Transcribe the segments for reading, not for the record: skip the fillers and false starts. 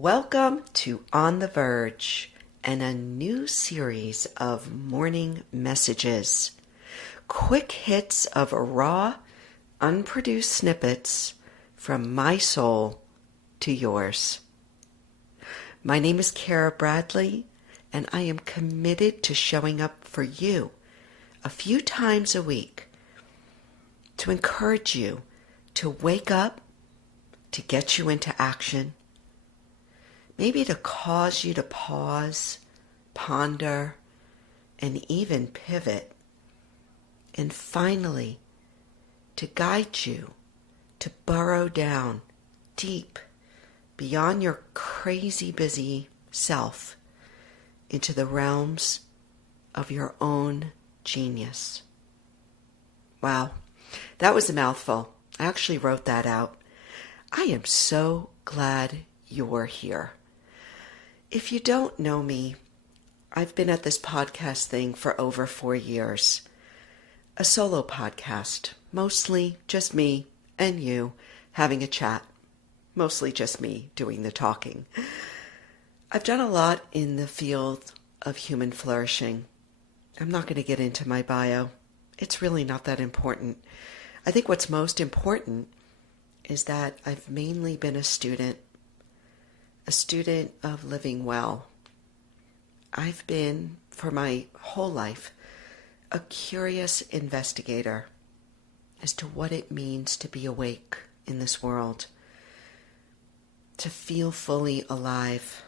Welcome to On the Verge and a new series of morning messages. Quick hits of raw, unproduced snippets from my soul to yours. My name is Cara Bradley, and I am committed to showing up for you a few times a week to encourage you to wake up, to get you into action, maybe to cause you to pause, ponder, and even pivot, and finally to guide you to burrow down deep beyond your crazy busy self into the realms of your own genius. Wow, that was a mouthful. I actually wrote that out. I am so glad you're here. If you don't know me, I've been at this podcast thing for over 4 years. A solo podcast, mostly just me and you having a chat. Mostly just me doing the talking. I've done a lot in the field of human flourishing. I'm not going to get into my bio. It's really not that important. I think what's most important is that I've mainly been a student of living well. I've been, for my whole life, a curious investigator as to what it means to be awake in this world, to feel fully alive,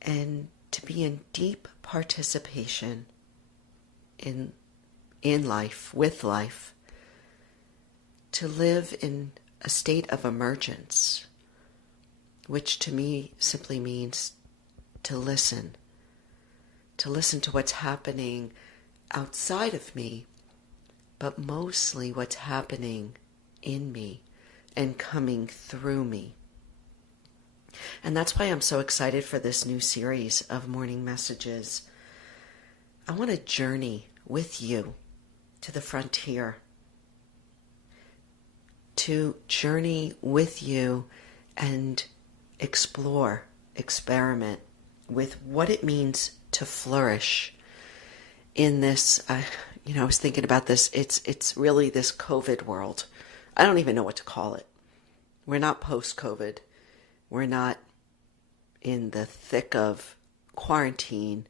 and to be in deep participation in life, with life, to live in a state of emergence, which to me simply means to listen to what's happening outside of me, but mostly what's happening in me and coming through me. And that's why I'm so excited for this new series of morning messages. I want to journey with you to the frontier, to journey with you and explore, experiment with what it means to flourish in this, I was thinking about this, it's really this COVID world. I don't even know what to call it. We're not post-COVID. We're not in the thick of quarantine,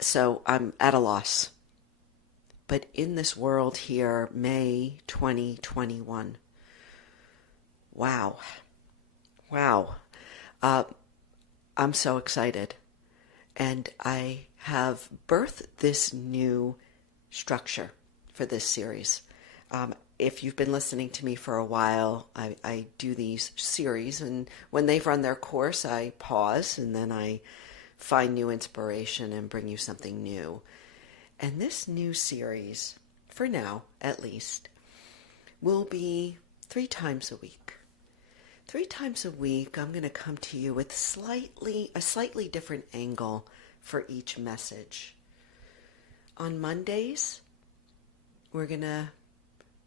so I'm at a loss. But in this world here, May 2021, wow, I'm so excited. And I have birthed this new structure for this series. If you've been listening to me for a while, I do these series, and when they've run their course, I pause, and then I find new inspiration and bring you something new. And this new series, for now at least, will be 3 times a week. 3 times a week, I'm going to come to you with a slightly different angle for each message. On Mondays, we're going to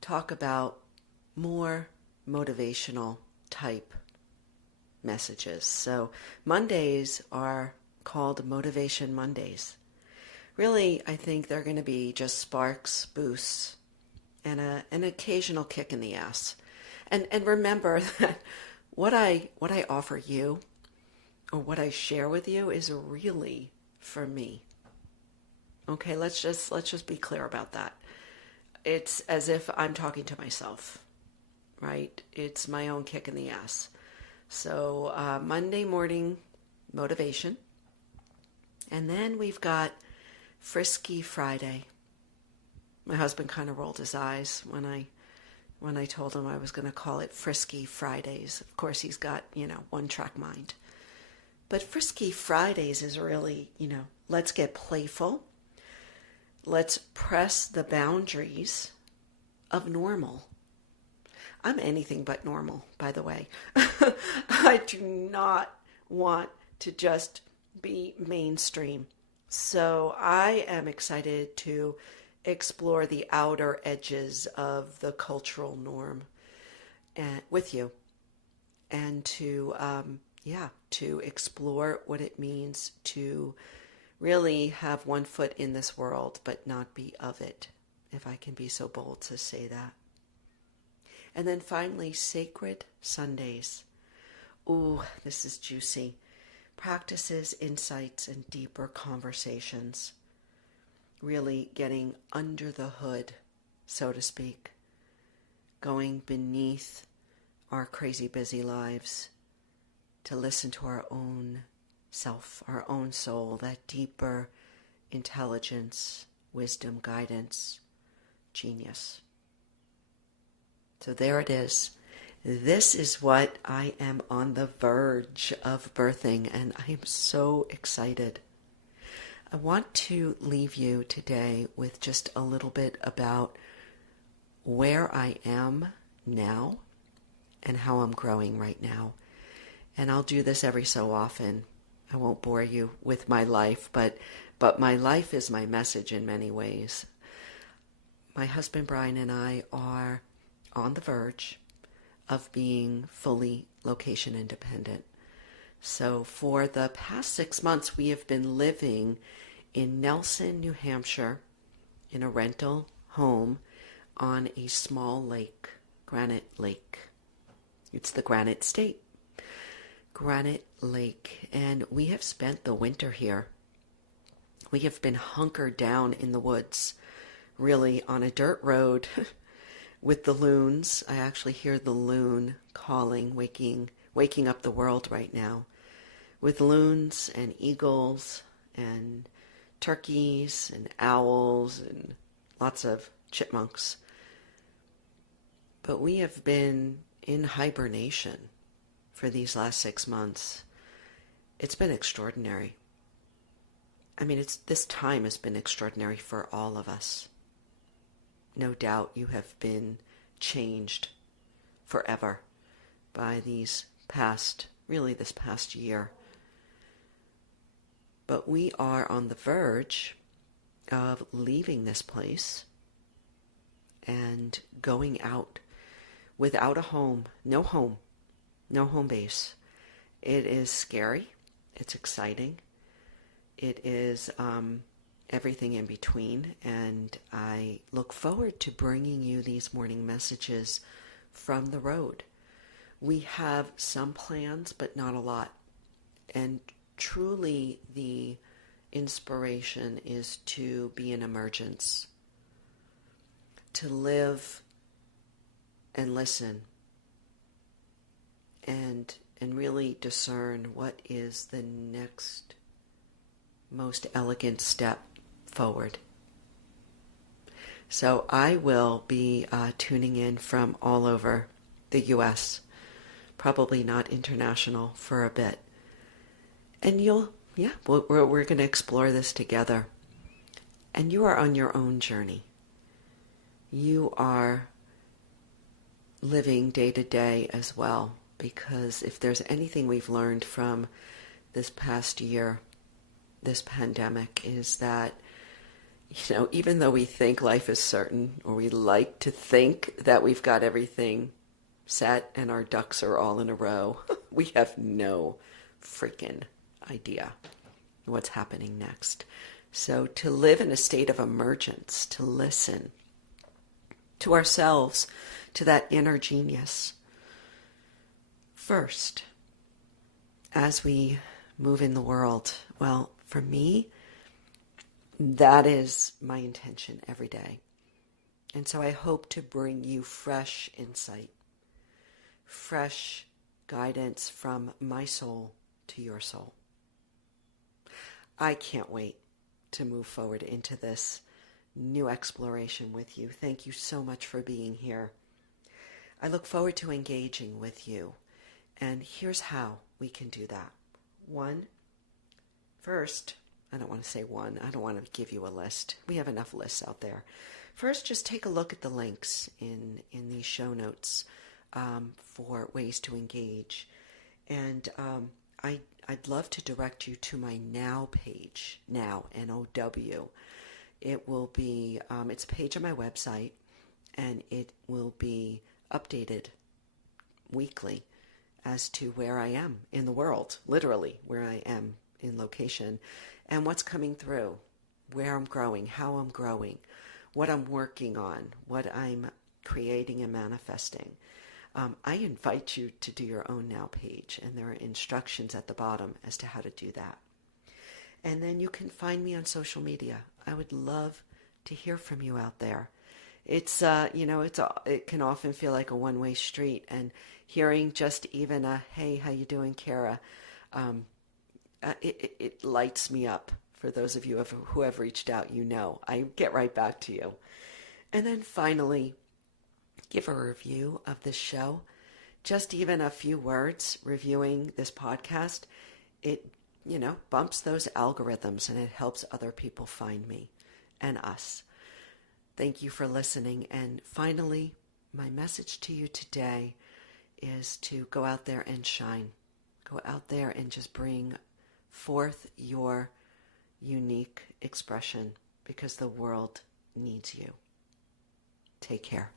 talk about more motivational type messages. So Mondays are called Motivation Mondays. Really, I think they're going to be just sparks, boosts, and an occasional kick in the ass. And remember that what I offer you, or what I share with you, is really for me. Okay, let's just be clear about that. It's as if I'm talking to myself, right? It's my own kick in the ass. So Monday morning motivation, and then we've got Frisky Friday. My husband kind of rolled his eyes when I told him I was going to call it Frisky Fridays. Of course, he's got, one-track mind. But Frisky Fridays is really, let's get playful. Let's press the boundaries of normal. I'm anything but normal, by the way. I do not want to just be mainstream. So I am excited to explore the outer edges of the cultural norm with you. and to explore what it means to really have one foot in this world, but not be of it, if I can be so bold to say that. And then finally, sacred Sundays. Ooh, this is juicy. Practices, insights, and deeper conversations. Really getting under the hood, so to speak. Going beneath our crazy busy lives to listen to our own self, our own soul, that deeper intelligence, wisdom, guidance, genius. So there it is. This is what I am on the verge of birthing, and I am so excited. I want to leave you today with just a little bit about where I am now and how I'm growing right now. And I'll do this every so often. I won't bore you with my life, but my life is my message in many ways. My husband Brian and I are on the verge of being fully location independent. So for the past 6 months, we have been living in Nelson, New Hampshire, in a rental home on a small lake, Granite Lake. It's the Granite State. Granite Lake, and we have spent the winter here. We have been hunkered down in the woods, really on a dirt road with the loons. I actually hear the loon calling, waking up the world right now, with loons and eagles and turkeys and owls and lots of chipmunks. But we have been in hibernation for these last 6 months. It's been extraordinary. I mean, this time has been extraordinary for all of us. No doubt you have been changed forever by this past year. But we are on the verge of leaving this place and going out without a home, no home base. It is scary. It's exciting. It is everything in between. And I look forward to bringing you these morning messages from the road. We have some plans, but not a lot. And truly the inspiration is to be in emergence, to live and listen and really discern what is the next most elegant step forward. So I will be tuning in from all over the U.S., probably not international for a bit. And we're going to explore this together. And you are on your own journey. You are living day to day as well, because if there's anything we've learned from this past year, this pandemic, is that, even though we think life is certain, or we like to think that we've got everything set and our ducks are all in a row, we have no freaking idea what's happening next. So to live in a state of emergence, to listen to ourselves, to that inner genius first as we move in the world. Well, for me, that is my intention every day. And so I hope to bring you fresh insight, fresh guidance from my soul to your soul. I can't wait to move forward into this new exploration with you. Thank you so much for being here. I look forward to engaging with you. And here's how we can do that. First, I don't want to say one. I don't want to give you a list. We have enough lists out there. First, just take a look at the links in these show notes for ways to engage. And I'd love to direct you to my Now page, Now, N-O-W. It will be, it's a page on my website, and it will be updated weekly as to where I am in the world, literally where I am in location, and what's coming through, where I'm growing, how I'm growing, what I'm working on, what I'm creating and manifesting. I invite you to do your own Now page, and there are instructions at the bottom as to how to do that. And then you can find me on social media. I would love to hear from you out there. It can often feel like a one-way street, and hearing just even a, hey, how you doing, Cara? It lights me up. For those of you who have reached out, I get right back to you. And then finally, give a review of this show. Just even a few words reviewing this podcast, it, bumps those algorithms, and it helps other people find me and us. Thank you for listening. And finally, my message to you today is to go out there and shine. Go out there and just bring forth your unique expression, because the world needs you. Take care.